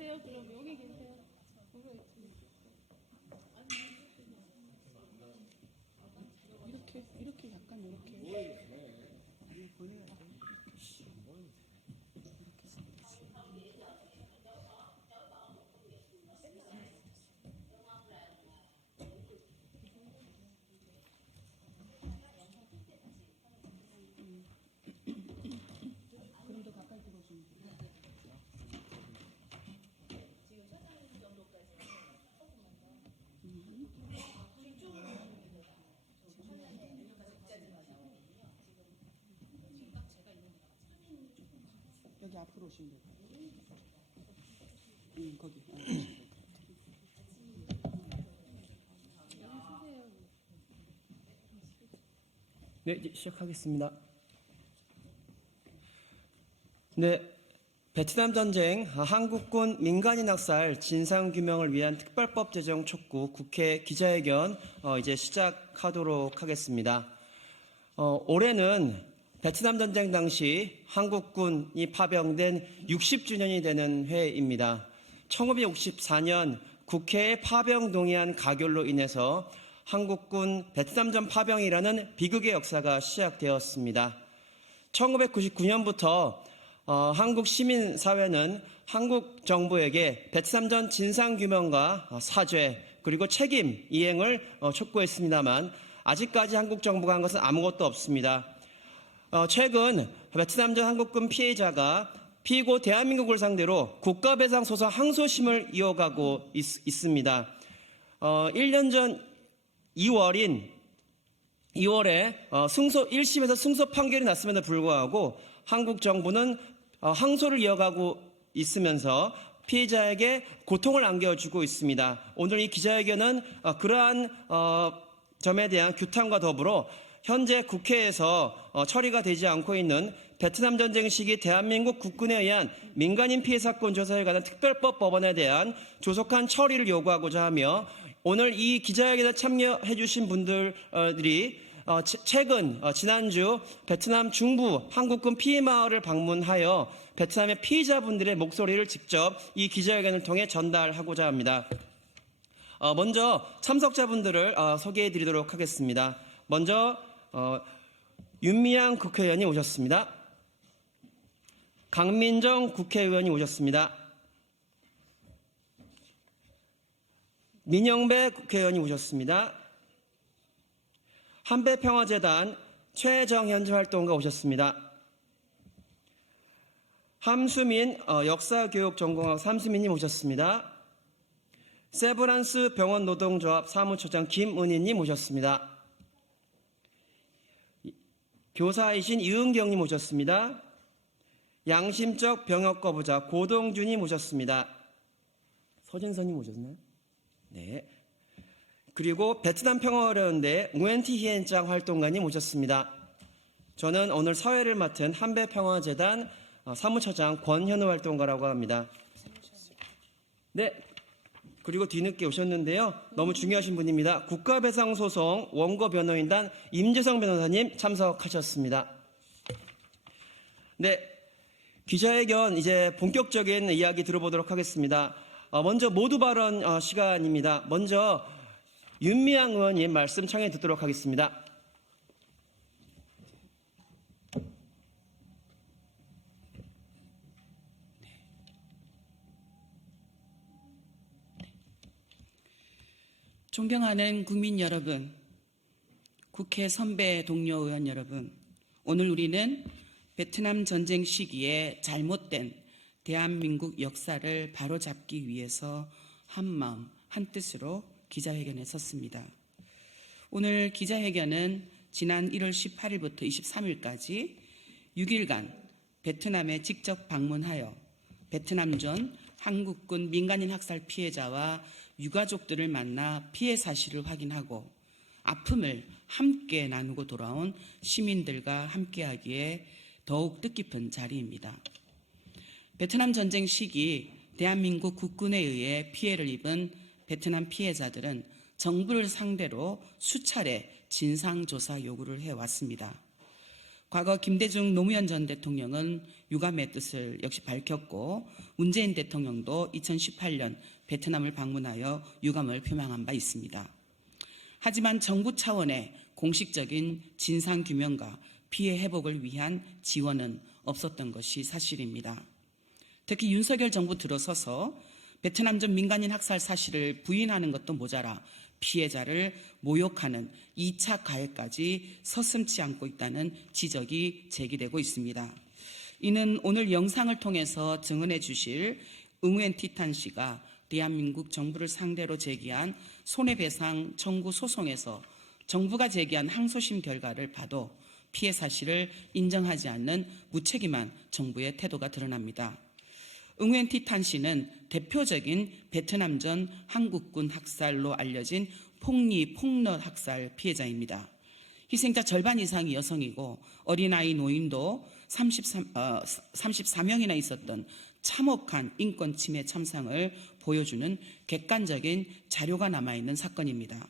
계세요? 그럼 여기 계세요? 이렇게 약간 이렇게 보내야 돼. 그럼 더 가까이 들어주면 돼. 여기 앞으로 오시면 될 것 같아요. 거기. 네, 이제 시작하겠습니다. 네, 베트남 전쟁 한국군 민간인 학살 진상 규명을 위한 특별법 제정 촉구 국회 기자회견 이제 시작하도록 하겠습니다. 올해는 베트남 전쟁 당시 한국군이 파병된 60주년이 되는 해입니다. 1964년 국회에 파병 동의안 가결로 인해서 한국군 베트남전 파병이라는 비극의 역사가 시작되었습니다. 1999년부터 한국 시민사회는 한국 정부에게 베트남전 진상규명과 사죄 그리고 책임 이행을 촉구했습니다만 아직까지 한국 정부가 한 것은 아무것도 없습니다. 최근 베트남전 한국군 피해자가 피고 대한민국을 상대로 국가배상 소송 항소심을 이어가고 있습니다. 1년 전 2월에 승소 1심에서 승소 판결이 났음에도 불구하고 한국 정부는 항소를 이어가고 있으면서 피해자에게 고통을 안겨주고 있습니다. 오늘 이 기자회견은 그러한 점에 대한 규탄과 더불어 현재 국회에서 처리가 되지 않고 있는 베트남 전쟁 시기 대한민국 국군에 의한 민간인 피해 사건 조사에 관한 특별법 법안에 대한 조속한 처리를 요구하고자 하며 오늘 이 기자회견에 참여해 주신 분들이 최근 지난주 베트남 중부 한국군 피해 마을을 방문하여 베트남의 피해자분들의 목소리를 직접 이 기자회견을 통해 전달하고자 합니다. 먼저 참석자분들을 소개해 드리도록 하겠습니다. 먼저 윤미향 국회의원이 오셨습니다. 강민정 국회의원이 오셨습니다. 민영배 국회의원이 오셨습니다. 한배평화재단 최정현지 활동가 오셨습니다. 함수민 역사교육전공학 삼수민님 오셨습니다. 세브란스 병원 노동조합 사무처장 김은희님 오셨습니다. 교사이신 이은경님 오셨습니다. 양심적 병역 거부자 고동준님 오셨습니다. 서진선님 오셨나요? 네. 그리고 베트남 평화어려운대 우엔티 히엔짱 활동가님 오셨습니다. 저는 오늘 사회를 맡은 한배평화재단 사무처장 권현우 활동가라고 합니다. 네. 그리고 뒤늦게 오셨는데요. 너무 중요하신 분입니다. 국가배상소송 원고 변호인단 임재성 변호사님 참석하셨습니다. 네. 기자회견 이제 본격적인 이야기 들어보도록 하겠습니다. 먼저 모두 발언 시간입니다. 먼저 윤미향 의원님 말씀 청해 듣도록 하겠습니다. 존경하는 국민 여러분, 국회 선배 동료 의원 여러분, 오늘 우리는 베트남 전쟁 시기에 잘못된 대한민국 역사를 바로잡기 위해서 한마음 한뜻으로 기자회견에 섰습니다. 오늘 기자회견은 지난 1월 18일부터 23일까지 6일간 베트남에 직접 방문하여 베트남전 한국군 민간인 학살 피해자와 유가족들을 만나 피해 사실을 확인하고 아픔을 함께 나누고 돌아온 시민들과 함께하기에 더욱 뜻깊은 자리입니다. 베트남 전쟁 시기 대한민국 국군에 의해 피해를 입은 베트남 피해자들은 정부를 상대로 수차례 진상조사 요구를 해왔습니다. 과거 김대중 노무현 전 대통령은 유감의 뜻을 역시 밝혔고 문재인 대통령도 2018년 베트남을 방문하여 유감을 표명한 바 있습니다. 하지만 정부 차원의 공식적인 진상규명과 피해 회복을 위한 지원은 없었던 것이 사실입니다. 특히 윤석열 정부 들어서서 베트남전 민간인 학살 사실을 부인하는 것도 모자라 피해자를 모욕하는 2차 가해까지 서슴지 않고 있다는 지적이 제기되고 있습니다. 이는 오늘 영상을 통해서 증언해 주실 응우엔 티탄 씨가 대한민국 정부를 상대로 제기한 손해배상 청구 소송에서 정부가 제기한 항소심 결과를 봐도 피해 사실을 인정하지 않는 무책임한 정부의 태도가 드러납니다. 응우엔 티탄 씨는 대표적인 베트남전 한국군 학살로 알려진 폭리 폭넛 학살 피해자입니다. 희생자 절반 이상이 여성이고 어린아이 노인도 34명이나 있었던 참혹한 인권 침해 참상을 보여주는 객관적인 자료가 남아있는 사건입니다.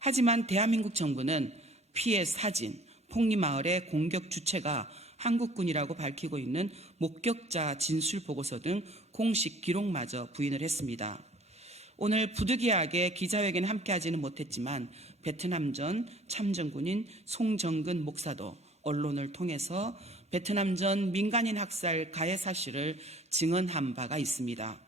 하지만 대한민국 정부는 피해 사진, 폭리마을의 공격 주체가 한국군이라고 밝히고 있는 목격자 진술 보고서 등 공식 기록마저 부인을 했습니다. 오늘 부득이하게 기자회견에 함께하지는 못했지만 베트남전 참전군인 송정근 목사도 언론을 통해서 베트남전 민간인 학살 가해 사실을 증언한 바가 있습니다.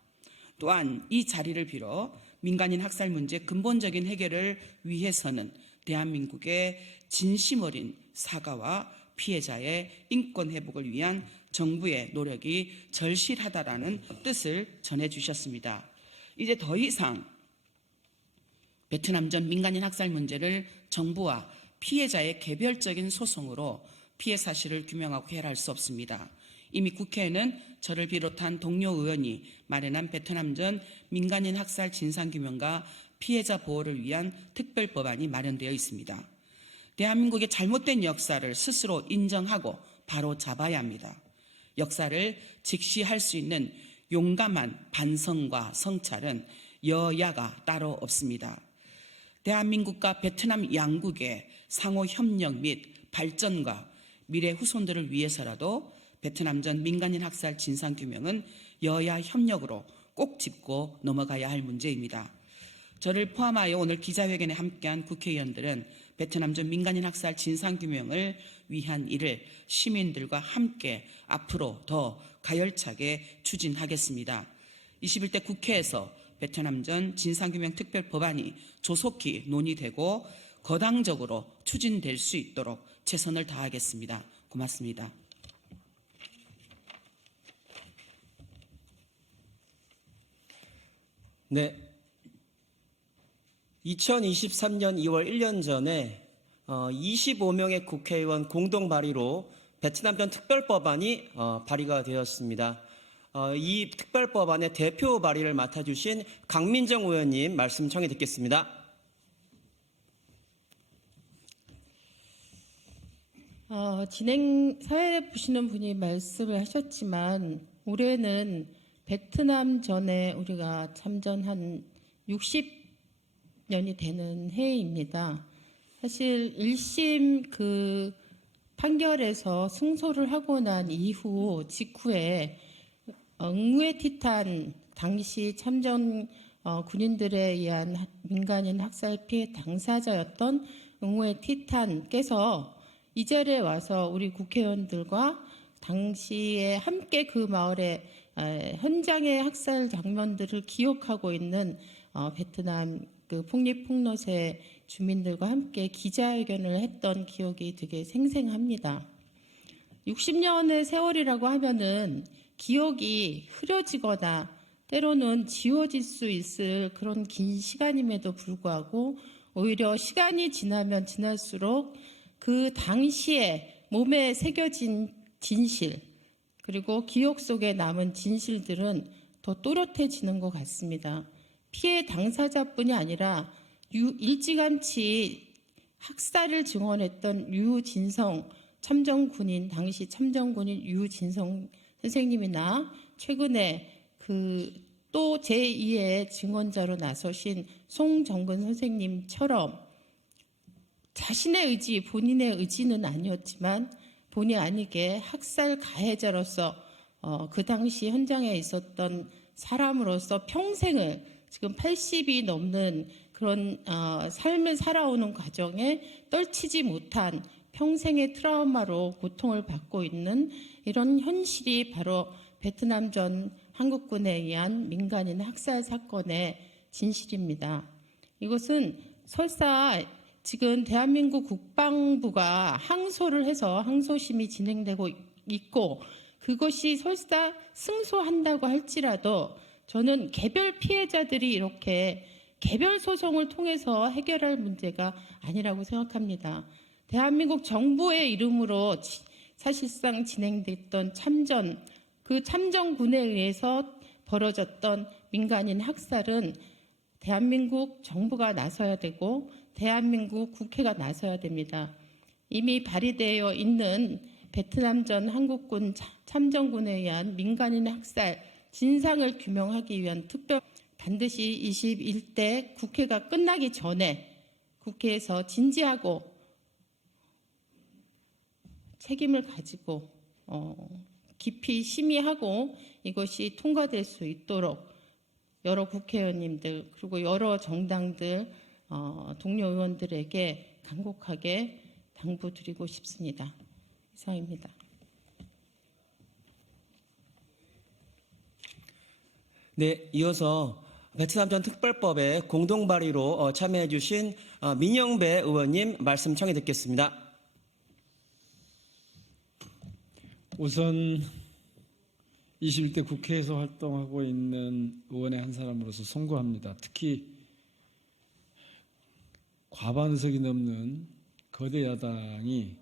또한 이 자리를 빌어 민간인 학살 문제 근본적인 해결을 위해서는 대한민국의 진심 어린 사과와 피해자의 인권 회복을 위한 정부의 노력이 절실하다라는 뜻을 전해주셨습니다. 이제 더 이상 베트남전 민간인 학살 문제를 정부와 피해자의 개별적인 소송으로 피해 사실을 규명하고 해결할 수 없습니다. 이미 국회에는 저를 비롯한 동료 의원이 마련한 베트남전 민간인 학살 진상규명과 피해자 보호를 위한 특별법안이 마련되어 있습니다. 대한민국의 잘못된 역사를 스스로 인정하고 바로 잡아야 합니다. 역사를 직시할 수 있는 용감한 반성과 성찰은 여야가 따로 없습니다. 대한민국과 베트남 양국의 상호 협력 및 발전과 미래 후손들을 위해서라도 베트남전 민간인 학살 진상규명은 여야 협력으로 꼭 짚고 넘어가야 할 문제입니다. 저를 포함하여 오늘 기자회견에 함께한 국회의원들은 베트남전 민간인 학살 진상규명을 위한 일을 시민들과 함께 앞으로 더 가열차게 추진하겠습니다. 21대 국회에서 베트남전 진상규명 특별법안이 조속히 논의되고 거당적으로 추진될 수 있도록 최선을 다하겠습니다. 고맙습니다. 네. 2023년 2월 1년 전에 25명의 국회의원 공동 발의로 베트남전 특별법안이 발의가 되었습니다. 이 특별법안의 대표 발의를 맡아주신 강민정 의원님 말씀 청해 듣겠습니다. 진행 사회 보시는 분이 말씀을 하셨지만 올해는 베트남 전에 우리가 참전한 60년이 되는 해입니다. 사실 1심 그 판결에서 승소를 하고 난 이후 직후에 응우에 티탄 당시 참전 군인들에 의한 민간인 학살 피해 당사자였던 응우에 티탄께서 이 자리에 와서 우리 국회의원들과 당시에 함께 그 마을의 현장의 학살 장면들을 기억하고 있는 베트남 그 폭리폭넛의 주민들과 함께 기자회견을 했던 기억이 되게 생생합니다. 60년의 세월이라고 하면은 기억이 흐려지거나 때로는 지워질 수 있을 그런 긴 시간임에도 불구하고 오히려 시간이 지나면 지날수록 그 당시에 몸에 새겨진 진실 그리고 기억 속에 남은 진실들은 더 또렷해지는 것 같습니다. 피해 당사자뿐이 아니라 일찌감치 학살을 증언했던 유진성 참전군인 당시 참전군인 유진성 선생님이나 최근에 또 제2의 증언자로 나서신 송정근 선생님처럼 자신의 의지, 본인의 의지는 아니었지만 본의 아니게 학살 가해자로서 그 당시 현장에 있었던 사람으로서 평생을 지금 80이 넘는 그런 삶을 살아오는 과정에 떨치지 못한 평생의 트라우마로 고통을 받고 있는 이런 현실이 바로 베트남 전 한국군에 의한 민간인 학살 사건의 진실입니다. 이것은 설사 지금 대한민국 국방부가 항소를 해서 항소심이 진행되고 있고 그것이 설사 승소한다고 할지라도 저는 개별 피해자들이 이렇게 개별 소송을 통해서 해결할 문제가 아니라고 생각합니다. 대한민국 정부의 이름으로 사실상 진행됐던 참전, 그 참전군에 의해서 벌어졌던 민간인 학살은 대한민국 정부가 나서야 되고 대한민국 국회가 나서야 됩니다. 이미 발의되어 있는 베트남 전 한국군 참전군에 의한 민간인 학살 진상을 규명하기 위한 특별 반드시 21대 국회가 끝나기 전에 국회에서 진지하고 책임을 가지고 깊이 심의하고 이것이 통과될 수 있도록 여러 국회의원님들 그리고 여러 정당들 동료 의원들에게 간곡하게 당부드리고 싶습니다. 이상입니다. 네, 이어서 베트남 전 특별법에 공동 발의로 참여해 주신 민영배 의원님 말씀 청해 듣겠습니다. 우선 21대 국회에서 활동하고 있는 의원의 한 사람으로서 송구합니다. 특히 과반 의석이 넘는 거대 야당이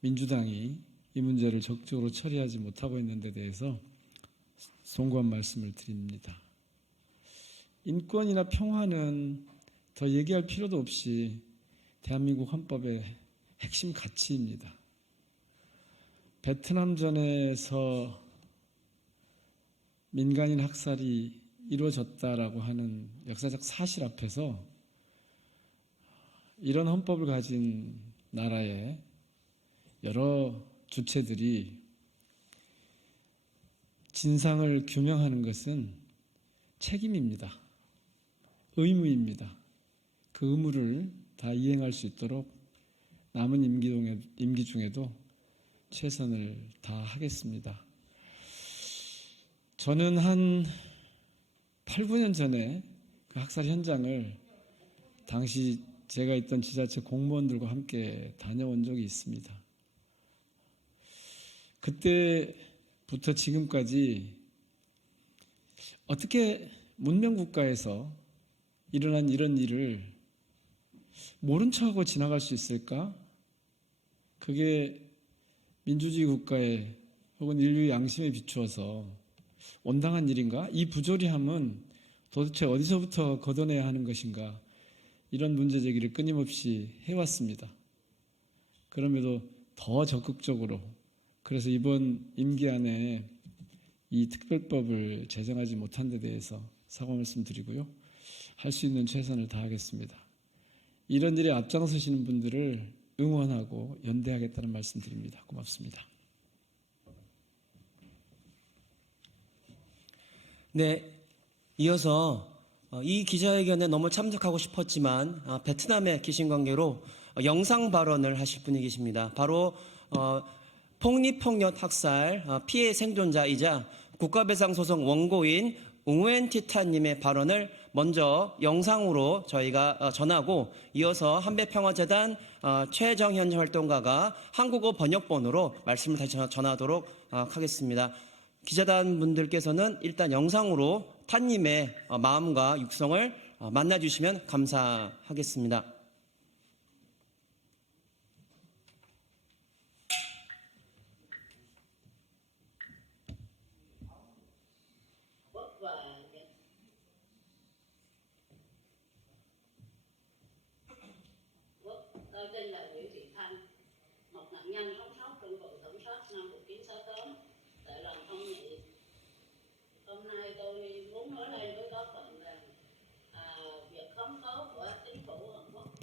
민주당이 이 문제를 적극적으로 처리하지 못하고 있는 데 대해서 송구한 말씀을 드립니다. 인권이나 평화는 더 얘기할 필요도 없이 대한민국 헌법의 핵심 가치입니다. 베트남전에서 민간인 학살이 이루어졌다라고 하는 역사적 사실 앞에서 이런 헌법을 가진 나라의 여러 주체들이 진상을 규명하는 것은 책임입니다. 의무입니다. 그 의무를 다 이행할 수 있도록 남은 임기 중에도 최선을 다하겠습니다. 저는 한 8, 9년 전에 그 학살 현장을 당시 제가 있던 지자체 공무원들과 함께 다녀온 적이 있습니다. 그때부터 지금까지 어떻게 문명국가에서 일어난 이런 일을 모른 척하고 지나갈 수 있을까? 그게 민주주의 국가에 혹은 인류의 양심에 비추어서 온당한 일인가? 이 부조리함은 도대체 어디서부터 걷어내야 하는 것인가? 이런 문제 제기를 끊임없이 해왔습니다. 그럼에도 더 적극적으로 그래서 이번 임기 안에 이 특별법을 제정하지 못한 데 대해서 사과 말씀드리고요. 할 수 있는 최선을 다하겠습니다. 이런 일에 앞장서시는 분들을 응원하고 연대하겠다는 말씀드립니다. 고맙습니다. 네, 이어서 이 기자회견에 너무 참석하고 싶었지만 베트남에 계신 관계로 영상 발언을 하실 분이 계십니다. 바로 폭립폭력 학살 피해 생존자이자 국가배상소송 원고인 웅웬 티타님의 발언을 먼저 영상으로 저희가 전하고 이어서 한배평화재단 최정현 활동가가 한국어 번역본으로 말씀을 다시 전하도록 하겠습니다. 기자단 분들께서는 일단 영상으로 타님의 마음과 육성을 만나주시면 감사하겠습니다. Tôi tên là Nguyễn Thị Thanh, một nạn nhân sống sót trong vụ thẩm sát năm 1968 tại làng Thông Nhị. Hôm nay tôi muốn nói lên với các bạn rằng việc khống tố của chính phủ Hàn Quốc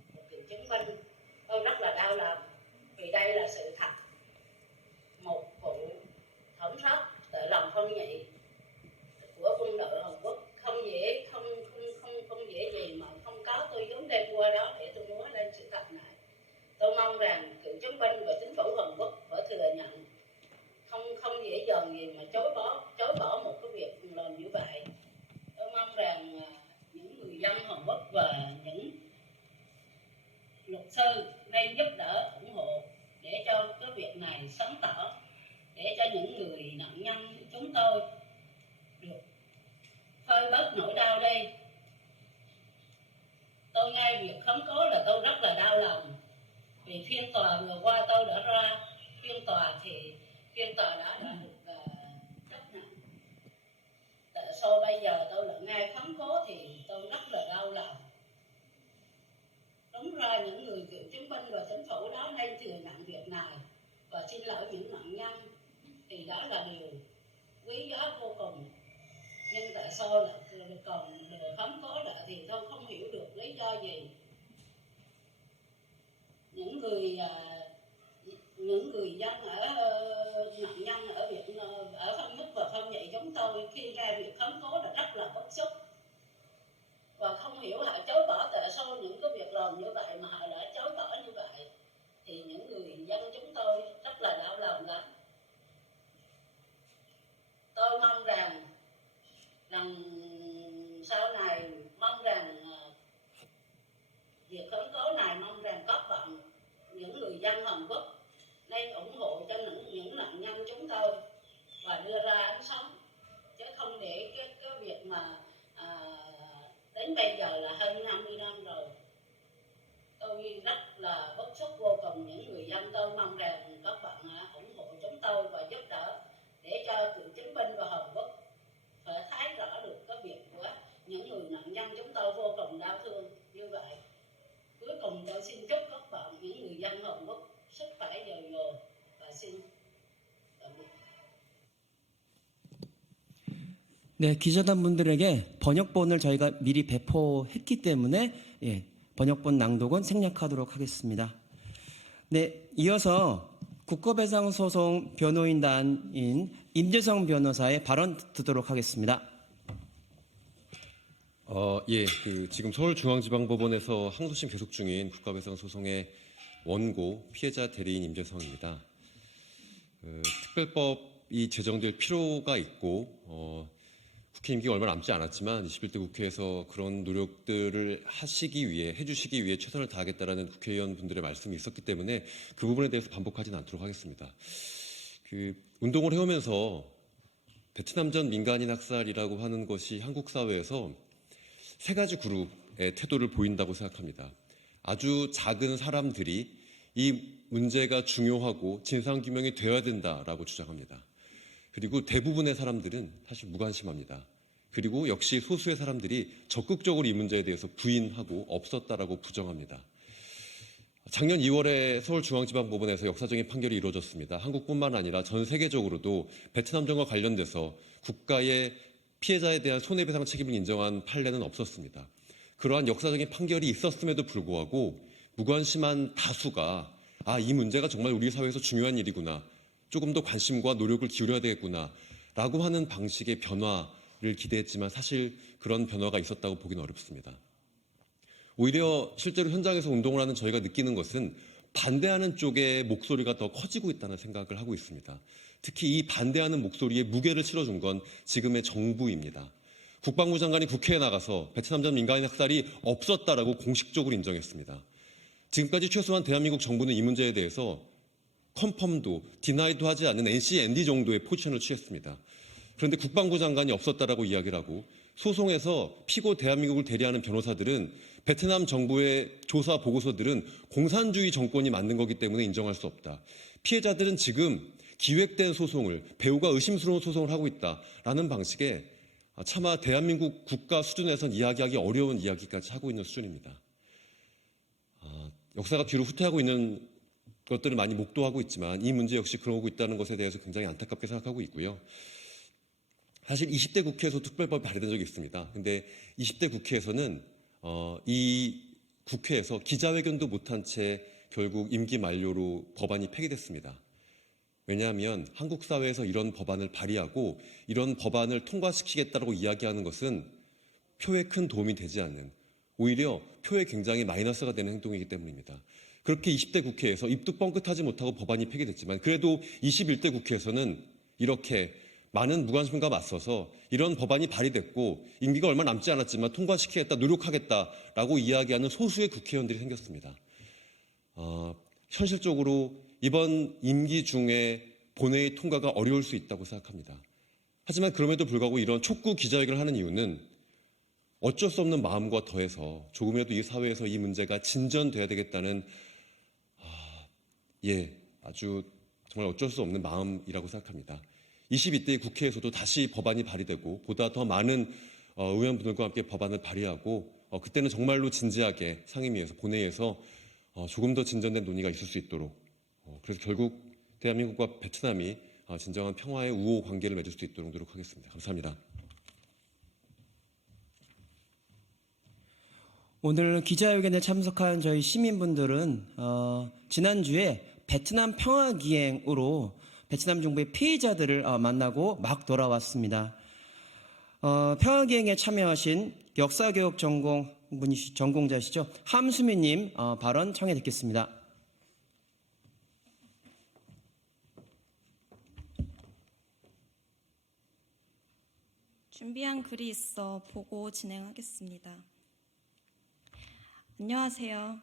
người mà chối bỏ một cái việc làm như vậy. Tôi mong rằng những người dân Hàn Quốc và những luật sư nên giúp đỡ ủng hộ để cho cái việc này sáng tỏ, để cho những người nạn nhân chúng tôi được phơi bớt nỗi đau đi. Tôi nghe việc khống cố là tôi rất là đau lòng, vì phiên tòa vừa qua tôi đã ra phiên tòa thì phiên tòa đã được chấp nhận. Tại sao bây giờ tôi lại nghe khống cố thì tôi rất là đau lòng. Đúng ra những người cựu chiến binh và chính phủ đó nên thừa nhận việc này và xin lỗi những nạn nhân, thì đó là điều quý giá vô cùng. Nhưng tại sao lại còn khống cố lại thì tôi không hiểu được lý do gì. Những người dân ở nạn nhân ở ở Phong Nhất và Phong Nhị chúng tôi khi nghe việc khống cố là rất là bức xúc và không hiểu họ chối bỏ tại sao những cái việc làm như vậy mà họ lại chối bỏ như vậy, thì những người dân chúng tôi rất là đau lòng lắm. Tôi mong rằng sau này mong rằng việc khống cố này mong rằng các bạn những người dân Hàn Quốc nên ủng hộ cho những nạn nhân chúng tôi và đưa ra ánh sáng, chứ không để cái việc mà đến bây giờ là hơn 50 năm rồi. Tôi rất là bức xúc vô cùng. Những người dân tôi mong rằng các bạn ủng hộ chúng tôi và giúp đỡ để cho cựu chiến binh và Hàn Quốc phải thấy rõ được cái việc của những người nạn nhân chúng tôi vô cùng đau thương như vậy. Cuối cùng tôi xin chúc các bạn những người dân Hàn Quốc sức khỏe dồi dào và xin tạm biệt. 네, 기자단분들에게 번역본을 저희가 미리 배포했기 때문에 번역본 낭독은 생략하도록 하겠습니다. 네, 이어서 국가배상소송 변호인단인 임재성 변호사의 발언 듣도록 하겠습니다. 예, 지금 서울중앙지방법원에서 항소심 계속 중인 국가배상소송의 원고 피해자 대리인 임재성입니다. 특별법이 제정될 필요가 있고 국회 임기가 얼마 남지 않았지만 21대 국회에서 그런 노력들을 해주시기 위해 최선을 다하겠다라는 국회의원분들의 말씀이 있었기 때문에 그 부분에 대해서 반복하지는 않도록 하겠습니다. 운동을 해오면서 베트남전 민간인 학살이라고 하는 것이 한국 사회에서 세 가지 그룹의 태도를 보인다고 생각합니다. 아주 작은 사람들이 이 문제가 중요하고 진상규명이 되어야 된다라고 주장합니다. 그리고 대부분의 사람들은 사실 무관심합니다. 그리고 역시 소수의 사람들이 적극적으로 이 문제에 대해서 부인하고 없었다라고 부정합니다. 작년 2월에 서울중앙지방법원에서 역사적인 판결이 이루어졌습니다. 한국뿐만 아니라 전 세계적으로도 베트남전과 관련돼서 국가의 피해자에 대한 손해배상 책임을 인정한 판례는 없었습니다. 그러한 역사적인 판결이 있었음에도 불구하고 무관심한 다수가 이 문제가 정말 우리 사회에서 중요한 일이구나, 조금 더 관심과 노력을 기울여야 되겠구나 라고 하는 방식의 변화를 기대했지만 사실 그런 변화가 있었다고 보기는 어렵습니다. 오히려 실제로 현장에서 운동을 하는 저희가 느끼는 것은 반대하는 쪽의 목소리가 더 커지고 있다는 생각을 하고 있습니다. 특히 이 반대하는 목소리에 무게를 실어준 건 지금의 정부입니다. 국방부 장관이 국회에 나가서 베트남전 민간인 학살이 없었다라고 공식적으로 인정했습니다. 지금까지 최소한 대한민국 정부는 이 문제에 대해서 컨펌도 디나이도 하지 않는 NC&D 정도의 포지션을 취했습니다. 그런데 국방부 장관이 없었다라고 이야기를 하고 소송에서 피고 대한민국을 대리하는 변호사들은 베트남 정부의 조사 보고서들은 공산주의 정권이 만든 거기 때문에 인정할 수 없다. 피해자들은 지금 기획된 소송을, 배우가 의심스러운 소송을 하고 있다라는 방식의 차마 대한민국 국가 수준에선 이야기하기 어려운 이야기까지 하고 있는 수준입니다. 역사가 뒤로 후퇴하고 있는 것들을 많이 목도하고 있지만 이 문제 역시 그러고 있다는 것에 대해서 굉장히 안타깝게 생각하고 있고요. 사실 20대 국회에서 특별법이 발의된 적이 있습니다. 근데 20대 국회에서는 이 국회에서 기자회견도 못한 채 결국 임기 만료로 법안이 폐기됐습니다. 왜냐하면 한국 사회에서 이런 법안을 발의하고 이런 법안을 통과시키겠다고 이야기하는 것은 표에 큰 도움이 되지 않는, 오히려 표에 굉장히 마이너스가 되는 행동이기 때문입니다. 그렇게 20대 국회에서 입도 뻥끗하지 못하고 법안이 폐기됐지만 그래도 21대 국회에서는 이렇게 많은 무관심과 맞서서 이런 법안이 발의됐고 임기가 얼마 남지 않았지만 통과시키겠다, 노력하겠다라고 이야기하는 소수의 국회의원들이 생겼습니다. 현실적으로 이번 임기 중에 본회의 통과가 어려울 수 있다고 생각합니다. 하지만 그럼에도 불구하고 이런 촉구 기자회견을 하는 이유는 어쩔 수 없는 마음과 더해서 조금이라도 이 사회에서 이 문제가 진전돼야 되겠다는 아주 정말 어쩔 수 없는 마음이라고 생각합니다. 22대 국회에서도 다시 법안이 발의되고 보다 더 많은 의원분들과 함께 법안을 발의하고 그때는 정말로 진지하게 상임위에서 본회의에서 조금 더 진전된 논의가 있을 수 있도록 그래서 결국 대한민국과 베트남이 진정한 평화의 우호 관계를 맺을 수 있도록 노력하겠습니다. 감사합니다. 오늘 기자회견에 참석한 저희 시민분들은 지난주에 베트남 평화기행으로 베트남 정부의 피해자들을 만나고 막 돌아왔습니다. 평화기행에 참여하신 역사교육 전공자시죠? 함수미님 발언 청해 듣겠습니다. 준비한 글이 있어 보고 진행하겠습니다. 안녕하세요.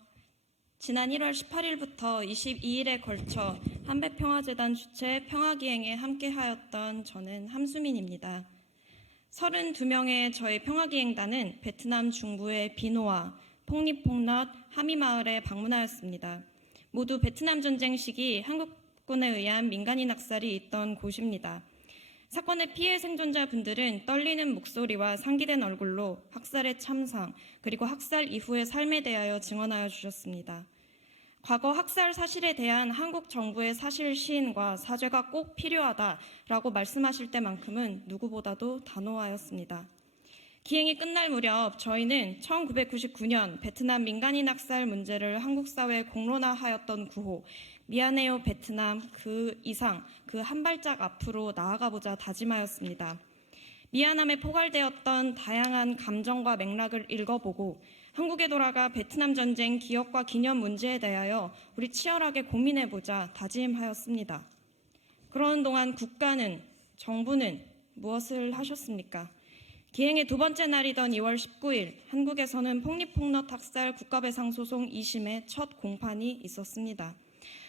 지난 1월 18일부터 22일에 걸쳐 한배평화재단 주최 평화기행에 함께하였던 저는 함수민입니다. 32명의 저희 평화기행단은 베트남 중부의 비노아, 폭립폭넛, 하미마을에 방문하였습니다. 모두 베트남 전쟁 시기 한국군에 의한 민간인 학살이 있던 곳입니다. 사건의 피해 생존자분들은 떨리는 목소리와 상기된 얼굴로 학살의 참상 그리고 학살 이후의 삶에 대하여 증언하여 주셨습니다. 과거 학살 사실에 대한 한국 정부의 사실 시인과 사죄가 꼭 필요하다라고 말씀하실 때만큼은 누구보다도 단호하였습니다. 기행이 끝날 무렵 저희는 1999년 베트남 민간인 학살 문제를 한국 사회에 공론화하였던 구호 미안해요 베트남 그 이상 그 한 발짝 앞으로 나아가보자 다짐하였습니다. 미안함에 포괄되었던 다양한 감정과 맥락을 읽어보고 한국에 돌아가 베트남 전쟁 기억과 기념 문제에 대하여 우리 치열하게 고민해보자 다짐하였습니다. 그러는 동안 국가는, 정부는 무엇을 하셨습니까? 기행의 두 번째 날이던 2월 19일 한국에서는 폭립폭넛 학살 국가배상소송 2심의 첫 공판이 있었습니다.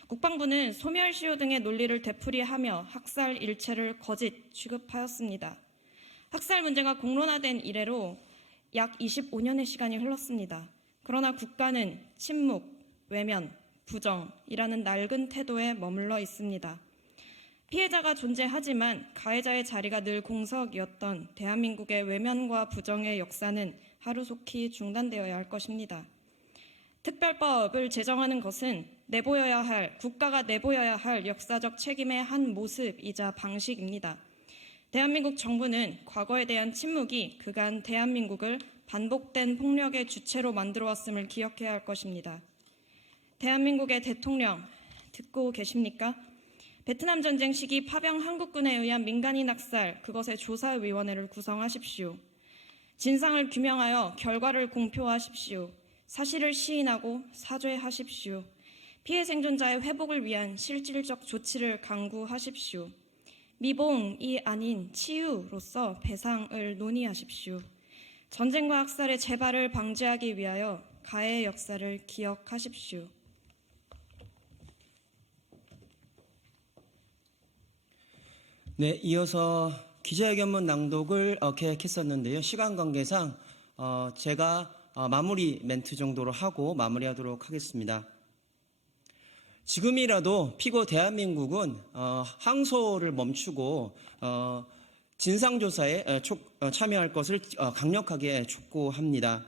국방부는 소멸시효 등의 논리를 되풀이하며 학살 일체를 거짓 취급하였습니다. 학살 문제가 공론화된 이래로 약 25년의 시간이 흘렀습니다. 그러나 국가는 침묵, 외면, 부정이라는 낡은 태도에 머물러 있습니다. 피해자가 존재하지만 가해자의 자리가 늘 공석이었던 대한민국의 외면과 부정의 역사는 하루속히 중단되어야 할 것입니다. 특별법을 제정하는 것은 국가가 내보여야 할 역사적 책임의 한 모습이자 방식입니다. 대한민국 정부는 과거에 대한 침묵이 그간 대한민국을 반복된 폭력의 주체로 만들어 왔음을 기억해야 할 것입니다. 대한민국의 대통령 듣고 계십니까? 베트남 전쟁 시기 파병 한국군에 의한 민간인 학살, 그것의 조사위원회를 구성하십시오. 진상을 규명하여 결과를 공표하십시오. 사실을 시인하고 사죄하십시오. 피해 생존자의 회복을 위한 실질적 조치를 강구하십시오. 미봉이 아닌 치유로서 배상을 논의하십시오. 전쟁과 학살의 재발을 방지하기 위하여 가해의 역사를 기억하십시오. 네, 이어서 기자회견문 낭독을 계획했었는데요. 시간 관계상 제가 마무리 멘트 정도로 하고 마무리하도록 하겠습니다. 지금이라도 피고 대한민국은 항소를 멈추고 진상조사에 참여할 것을 강력하게 촉구합니다.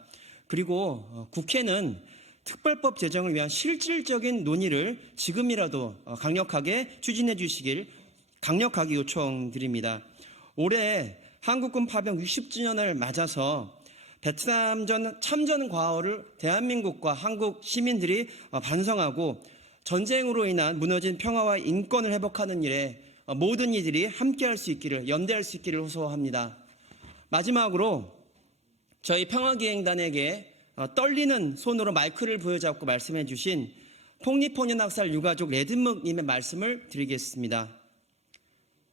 그리고 국회는 특별법 제정을 위한 실질적인 논의를 지금이라도 강력하게 추진해 주시길 강력하게 요청드립니다. 올해 한국군 파병 60주년을 맞아서 베트남전 참전 과오를 대한민국과 한국 시민들이 반성하고 전쟁으로 인한 무너진 평화와 인권을 회복하는 일에 모든 이들이 함께할 수 있기를, 연대할 수 있기를 호소합니다. 마지막으로 저희 평화기행단에게 떨리는 손으로 마이크를 부여잡고 말씀해 주신 폭립폭력 학살 유가족 레드묵님의 말씀을 드리겠습니다.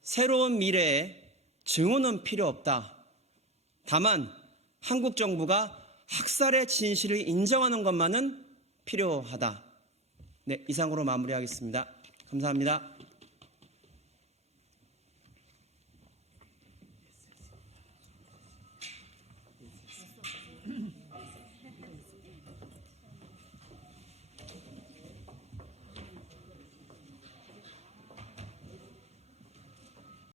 새로운 미래에 증오는 필요 없다. 다만 한국 정부가 학살의 진실을 인정하는 것만은 필요하다. 네, 이상으로 마무리하겠습니다. 감사합니다.